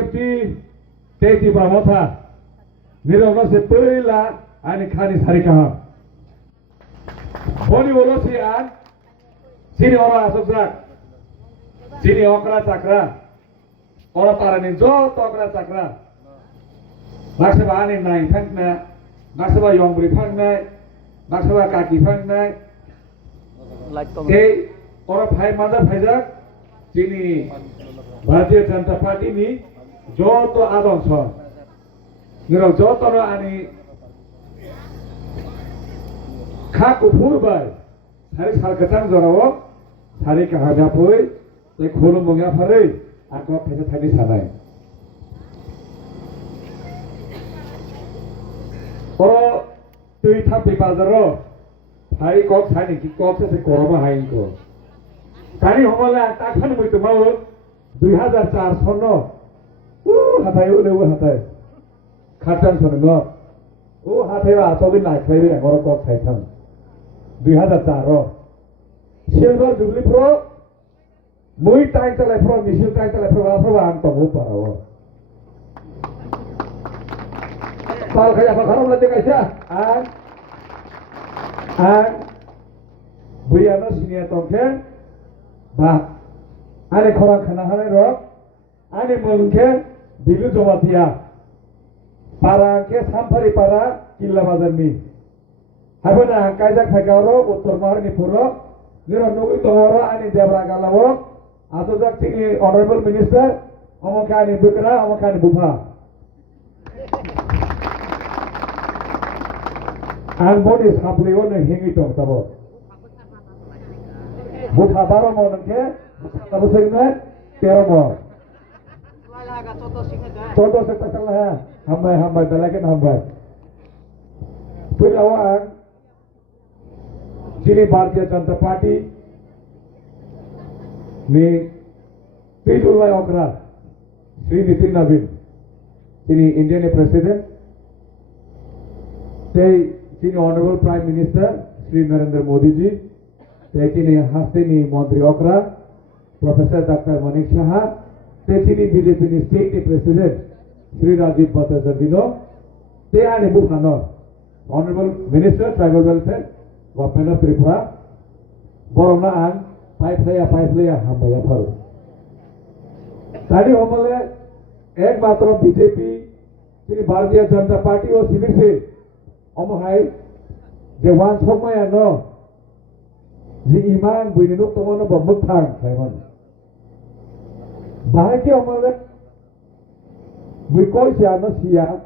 BJP teti bamotha nirona se pela ani khani sarikaha boni bolo si an sini ora asokrak sini okra chakra ora parani jo tokra chakra maksaba ani nai thakna maksaba yongbri phangna maksaba kaki phangna ei ora phai mada phaijak sini Bharatiya Janata Party ni joto adong छ nirau joto no ani khako phurbai sari sarkatang jorao sari kahanya poi te kholo mongya pharei ako phese thani sanai oro tui thapi bazaro hai kok thani ki kok se koroma hai ko tani homola takhan moi to mau 2004 sonno hatai ule hatai khatan sonno hatai wa tobin nai khaibe ngor kok thai thang 2004 ro silver jubilee pro moi tai chalai pro misil tai chalai pro an to ho paro pal khaya pa kharam late kaisa an buyana sinia tongke ba ane khorang khana hanai ro ane mungke bilu jomatia para ke sampari para killa bazar ni habana kaida khagaro uttor mahar ni puro niro nugui tongoro ane debra galawo ato jak tini honorable minister omokani bukra omokani bufa an body sapli one hingi tong tabo bufa baro monke tabo segme teromo toto sekta salah hambai belakin hambai pulawan sini Bharatiya Janata Party ni Pidulai Okra Sri Nitin Navin sini Indian President sini Honorable Prime Minister Sri Narendra Modi ji sini Hastini Mantri Okra Professor Dr. Manik Shah sini BJP ni State President Sri Rajiv Bhattacharya te ani buknano Honorable Minister Tribal Welfare Government of Tripura borona an pipe layer hambaya pharu tadi homale ekmatro BJP sini Bharatiya Janata Party o CBC omohai je wan somaya no ji iman buinuk tomono bomuk thang thaiman bahaki omale bui koi siano sia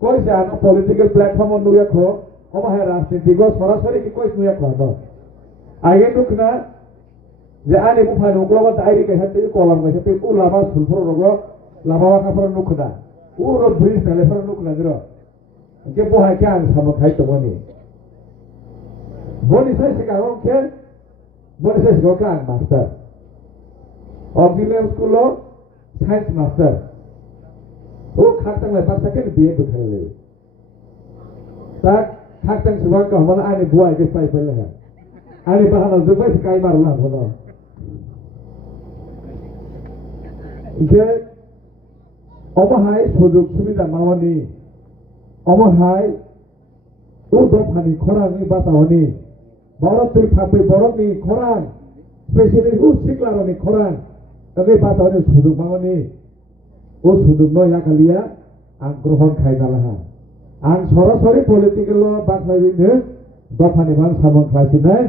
koi siano political platform on nuya kho omohai rajniti go sorasori ki koi nuya kho no age nukna je ane bufa nuklo dairi ke hate kolam ke hate ulama sulfur rogo lama ka par nukna uro bridge telephone nukna dro ke boha kyan samakhai to mani boni sai se ka ke boni sai se ka master auxiliary school science master khatang lai pa second BA to khale tak khatang subang ka hamala ani buai ke pai pai la ani bahana zubai kai mar la bono ke omahai sujog subida mawani omahai udopani khorang ni batawani borok tui thapai borok ni khorang specially siklar ni khorang kage batawani sujog mawani o sujog no yakalia an grohon khaidalaha an sorasori political lo baklai dofani bang samang khlasinai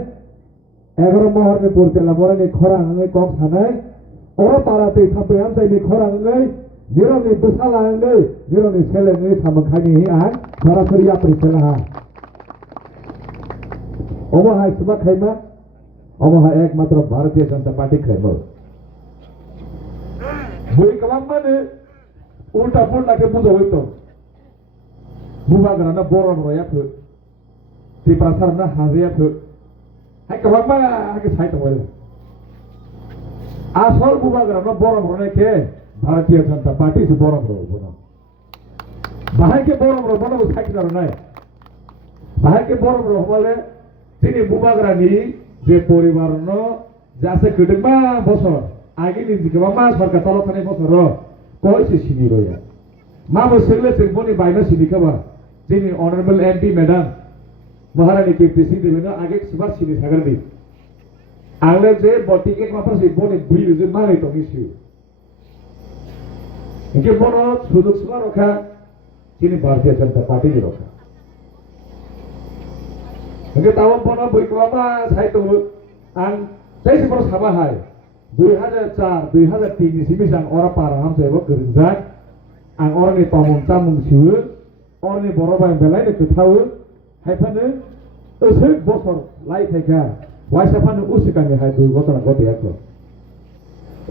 11 mohar ni purte lamorani khorang ni kok sanai ora parate thapai am tai ni khorang ni nironi busala ni nironi sele ni samang khani an sorasori aprisalaha omahai subak khaima omahai ekmatro Bharatiya Janata Party khaimo bui kalam mane ulta pulta ke buzo hoito buba grana boron roya phu ti prasar na hazia phu hai kalam ma ke sai to wala asol buba grana boron rone ke Bharatiya Janata Party se boron ro bono bahai ke boron ro bono sai karo nai bahai ke boron ro hole tini buba grani je poribarno jase kedengba bosor agi ni jikama mas barka talo thane bosor koise sini roya mamo sengle sing boni baina sini kaba jini honorable MP madam Maharani Kirti Singh Devena age sebar sini sagardi angle je boti ke mapa si boni bui je mare to issue inke bono suduk sebar rokha jini Bharatiya Janata Party ni rokha inke tawon bono bui ko ma sai to ang sai sebar sabah hai 2004, 2003 ni simisang ora paraham saya buat kerja, ang orang ni pamung tamung siu, orang ni boroba yang belai ni ketahu, hai pane, usik bosor lai tega, wai siapa ni usikan ni hai tu gotan gote aku,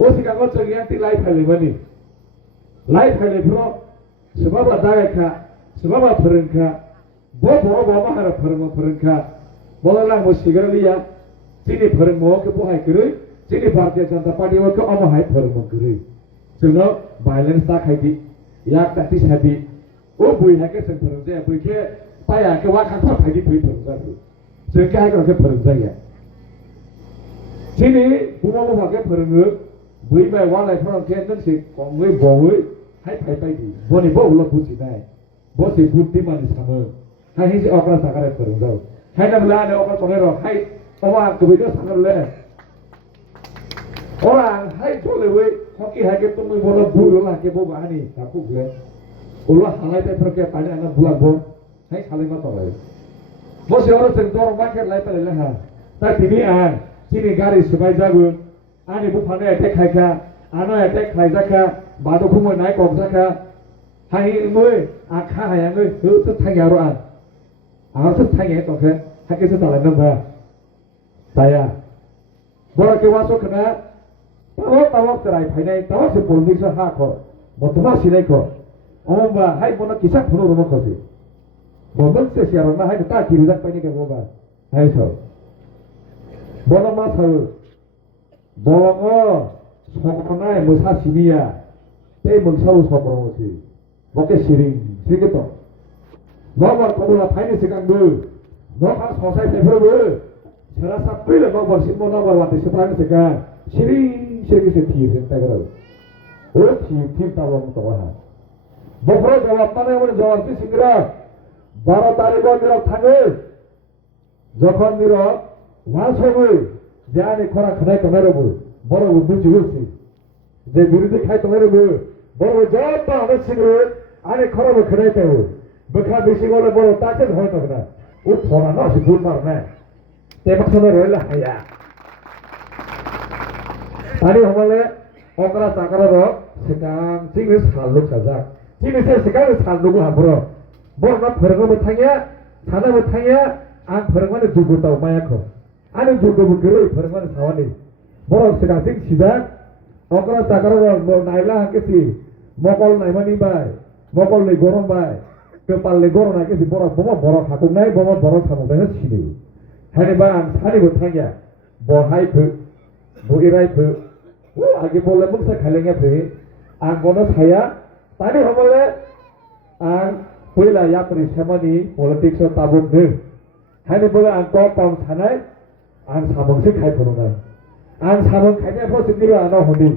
usikan gote yang ti lai pale pro, sebab ada ka, sebab perengka, boroba mahara perengka, bolalang musiker liya, sini pereng mau ke buhai kerui. Jadi Bharatiya Janata Party wa ke ama hai pharma gre jeno violence ta khai di yak ta ti sabi o bui ha ke sang pharang ja bui ke pa ya ke wa khang pha phai di bui pharang ja jeng ka ka ke pharang ja ya jini bumo mo ke pharang bui bai wa lai pharang ke nan si kong wei bo wei hai phai pai di bo ni bo lo bu si nai bo si buddhi man sama hai hi si okra sakare pharang ja hai nam la ne okra tone ro hai owa ke bui do sangal le orang hai chole we hoki hai ke tumui bola bulu lah ke boba ani aku gue ulah halai te perke tanya anak bulan bo hai saling ma tolai bo si orang sendor market lai pale lah ta tini an sini gari sebai jago ani bu phane attack khai ka ano attack khai jaka bado khumoi nai kok jaka hai ngoi akha hai ngoi hu tu thang ya ro an a tu thang ye to ke ha ke sa talai nam ba saya bola ke waso kena tawak terai painai tawak se polisi ha ko botma sinai ko omba hai bona kisak phono romo ko si bodon se siaro na hai ta ki rudak paini ke boba hai so bona ma thau bongo sokonai musa simia te munsau sokro si boke siring siketo nomor kobola paini sekang du nomor sosai te phoro serasa pile nomor simbo nomor wati seprang sekang siring Sering setiap integral, oh tiap tahun tawahan. Bukro jawab mana yang jawab si segera, baru Taliban dirok tanggal, Jokon dirok, masuk jangan korang kena kemeru, baru bujuk sih. Jadi biru khai kemeru, baru jawab apa segera, ane korang kena tahu, bekal bisi gol baru tak ada hoy tak oh thora nasi bulmar na, tembak sana rola ya. Tadi हमले okra sakara ro sekang singris haluk saja singris sekang haluk habro bor na phergo bthanya thana bthanya ang phergo ne jugo tau maya ko ane jugo bu gere phergo ne sawani bor sekang sing sida okra sakara ro naila ke si mokol nai mani bai mokol le gorom bai kepal le gorom na ke si bor bor hakuk nai bor thamu dai sini hane ba ang thani bthanya bor hai phu bu irai phu आगे बोले मुझसे खेलेंगे फिर आं bonus खाया तानी हमले आं पहिला यात्री सेमनी पॉलिटिक्स और ताबुक ने हाने बोले आं को कम थानाय आं सामों से खाइ फुनुनाय आं सामों खाइने फो सिंगिरो आनो होदि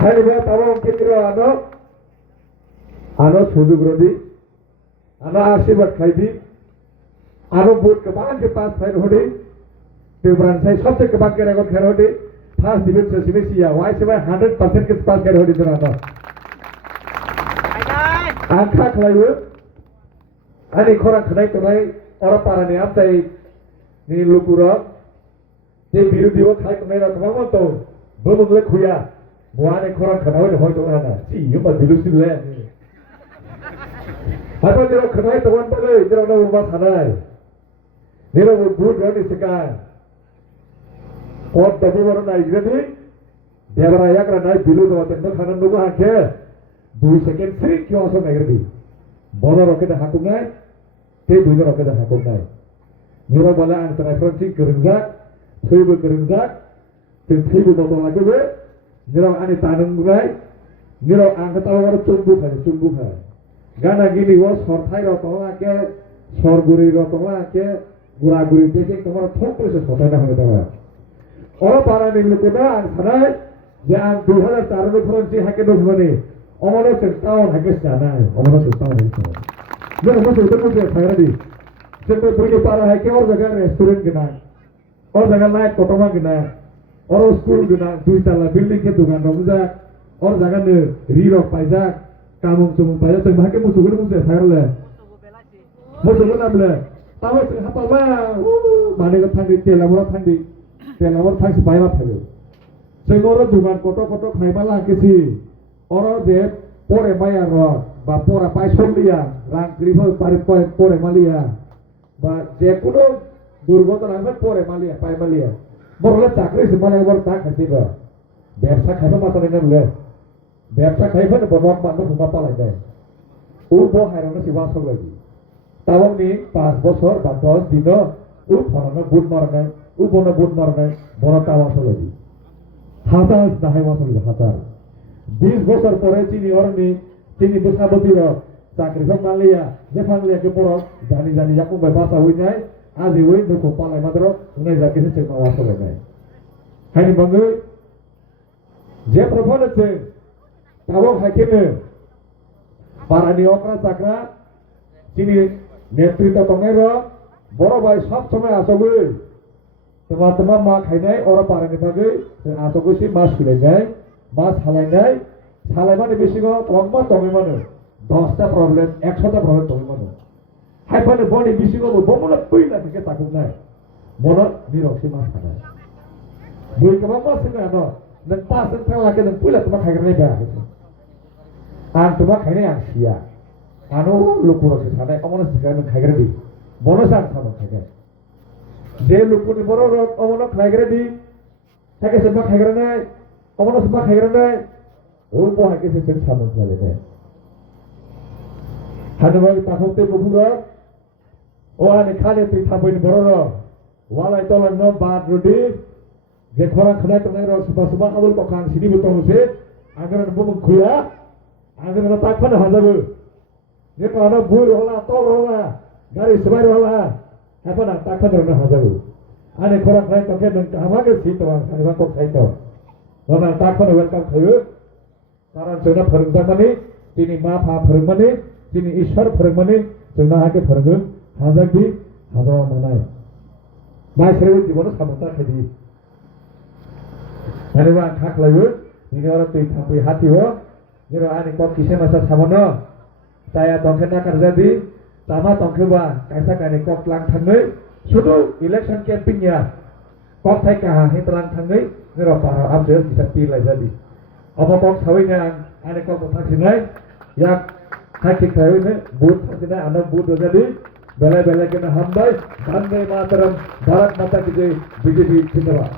हाने बे ताबुक किंगिरो आनो सुजुग्रदि आनो आशीर्वाद खाइदि आनो बुट के बान के पास फाइर होदि देवरान साइ सबसे के बात के रेकॉर्ड खेर होदि First debate se simisia, why se vai 100% ke pass kare hodi jana ta. Angka khlaiu, ani khora khnai tonai ora parani aptai ni lukura, je birudhi o khai tonai ra tama to, bomo le khuya, buane khora khnai hoi tonai na, si yo ma bilusi le. Apa jero khnai tonai pale, jero na uma khanai. Nero good rani sekan. Kod dabu baru naik jadi, dia beraya kerana naik bilu tu, tentang kanan nunggu haknya, 2 second sering kau asal naik jadi, bola roket dah hakuk naik, te 2 roket dah hakuk naik, nira bola antara referensi kerenjak, three kerenjak, te three botol lagi be, nira ani tanam naik, nira angkat awal cumbuk hai, gana gini was sortai rotong lagi, sorguri rotong lagi, gura-guri pesek, tomar thok tu se sortai dah hari dah. Orang para ni lukuda, ansarai, যে আম 2004 ফরন্সি হাকে দোকানে অমন town হাকে জানা অমন town হাকে যে মতো তো মতো ফায়রাদি যে তো বইকে পারা হাকে ওর জায়গা রেস্টুরেন্ট কিনা ওর জায়গা লাইট কটমা কিনা ওর স্কুল কিনা 2 তলা বিল্ডিং কে দোকান রমজা ওর জায়গা নে রিরক পাইজা কামুং চুমুং পাইজা তো হাকে মুসু গুলো মুসে ফায়রালে মুসু গুলো নামলে তাও হাপালবা মানে কথা তেলামরা থাকি তেলামরা থাকি বাইরা থাকে সেই মরে দোকান কত কত খাইবা লাগেছি ওর যে পরে মায়া রড বা পরা পাইছলিয়া রাং গ্রিভ পারে পরে মালিয়া বা যে কোনো দুর্ঘটনা হবে পরে মালিয়া পাই মালিয়া বড়লে চাকরি মানে এবার তা খাইতে বা ব্যবসা খাইবা মাথা নেই না ব্যবসা খাইবা না বড় বান্ধব ঘুমা পালাই দেয় ও বহাইরানো সিবা সবাই তাওনি 5 বছর বা 10 দিন ও ফরানো বুট মারনে ও বনে বুট মারনে বড় তাওয়া সবাই হাজার দাহাই বছর হাজার 20 বছর পরে চিনি বসাবতীর চাকরি মালিয়া যে ফাংলিয়াকে পড় জানি জানি যাকু বাসা হই নাই আজি ওই দুঃখ পালাই মাত্র উনি যাকে সে মাওয়া চলে নাই হাই বঙ্গে যে প্রফল আছে তাও হাইকেনে পারানি অকরা চাকরা চিনি নেতৃত্ব তঙ্গের বড় ভাই সব সময় আসবে তোমার মা খাইনাই ওরা পারানি থাকে আসবে মাছ খুলাইনাই মাছ হালাইনাই সালাইমানে বেশি তোমার তঙ্গে মানে 10টা প্রবলেম 100টা প্রবলেম তঙ্গে মানে হাইফানে বনি বেশি গো বমনা পইলা থেকে তাকুম নাই মনত নিরক্ষী মাছ খানাই বই কেমন মাছ খানাই ন নং পাসেন থাকলাকে নং পইলা তোমার খাইগ্রানাই বেয়া হয়েছে আর তোমার খাইনাই আং সিয়া আনো লুকুরকে খানাই অমন শিখাই নং খাইগ্রা দি বনস আং খানো খাইনাই যে লুকুনি বড় অমন খাইগ্রা দি থাকে সেবা খাইগ্রানাই অমন সেবা খাইগ্রানাই ও বহাকে সে তেল সামন লাগে না হানবাই তাহতে বগুরা ও আনে খালে তুই থাবইন বড় ওয়ালাই তলন বাদ রুডি যে খরা খনাই তনাই র সুবা সুবা আবুল কখান সিনি বতো হছে আগের বমু খুয়া আগের না তাকফান হাজাবো যে পানো বুই হলা তল হলা গাড়ি সবাই হলা এখন তাকফান রনা হাজাবো আনে খরা খনাই তকে নং আমাকে সিতো আনবা কক সাইতো ওনা তাকফান ওয়েলকাম খাইও कारण जोंना फोरोंजामानि दिनै मा फा फोरोंमानि दिनै इसोर फोरोंमानि जोंना हाके फोरोंगोन हाजाकदि हाजावा मोनाय माइसरे जीवन सामन्ता खायदि आरोबा खाख्लायो दिनै अर दै थांफै हातियो जेराव आनि कप किसे मासा सामनो जाया दंखे ना कारजादि तामा दंखेबा कायसा कानि कप लां थांनै सुदु इलेक्शन कैंपिंग या कप थाय काहा हेतलां थांनै जेराव पारा आबजो किसा पिलायजादि apa kok sawina ane kok thaksinai yak hakik thayune boot thaksinai ana boot jadi bela bela kena hambai bande mataram bharat mata ki jai BJP zindabad